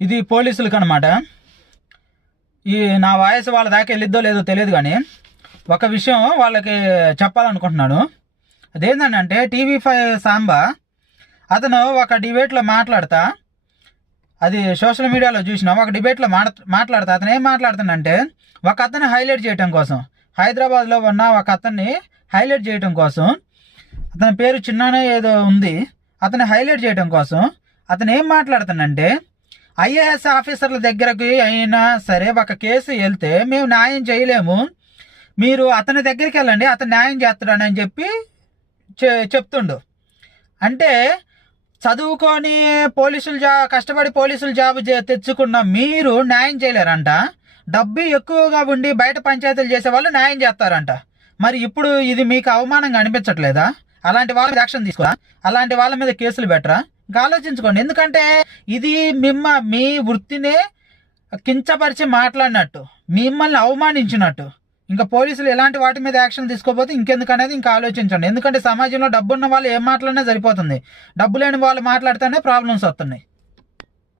ఇది పోలీసులకు అనమాట. ఈ నా వాయిస్ వాళ్ళ దాకా వెళ్ళిద్దో లేదో తెలియదు, కానీ ఒక విషయం వాళ్ళకి చెప్పాలనుకుంటున్నాను. అదేంటంటే TV5 సాంబా అతను ఒక డిబేట్లో మాట్లాడతా, అది సోషల్ మీడియాలో చూసినా, ఒక డిబేట్లో మాట్లాడతా అతను ఏం మాట్లాడుతానంటే, ఒక అతన్ని హైలైట్ చేయడం కోసం, హైదరాబాద్లో ఉన్న ఒక అతన్ని హైలైట్ చేయడం కోసం, అతని పేరు చిన్ననే ఏదో ఉంది, అతన్ని హైలైట్ చేయడం కోసం అతను ఏం మాట్లాడుతానంటే, IAS ఆఫీసర్ల దగ్గరకి అయినా సరే ఒక కేసు వెళ్తే మేము న్యాయం చేయలేము, మీరు అతని దగ్గరికి వెళ్ళండి, అతను న్యాయం చేస్తాడని చెప్పి చెప్తుండు. అంటే చదువుకొని కష్టపడి పోలీసులు జాబ్ తెచ్చుకున్న మీరు న్యాయం చేయలేరంట. డబ్బు ఎక్కువగా ఉండి బయట పంచాయతీలు చేసే వాళ్ళు న్యాయం చేస్తారంట. మరి ఇప్పుడు ఇది మీకు అవమానంగా అనిపించట్లేదా? అలాంటి వాళ్ళ మీద యాక్షన్ తీసుకోరా? అలాంటి వాళ్ళ మీద కేసులు పెట్టరా? ఇంకా ఆలోచించుకోండి. ఎందుకంటే ఇది మీ వృత్తినే కించపరిచి మాట్లాడినట్టు, మిమ్మల్ని అవమానించినట్టు. ఇంకా పోలీసులు ఎలాంటి వాటి మీద యాక్షన్ తీసుకోకపోతే ఇంకెందుకు అనేది ఇంకా ఆలోచించండి. ఎందుకంటే సమాజంలో డబ్బున్న వాళ్ళు ఏం మాట్లాడినా సరిపోతుంది, డబ్బు లేని వాళ్ళు మాట్లాడితేనే ప్రాబ్లమ్స్ వస్తున్నాయి.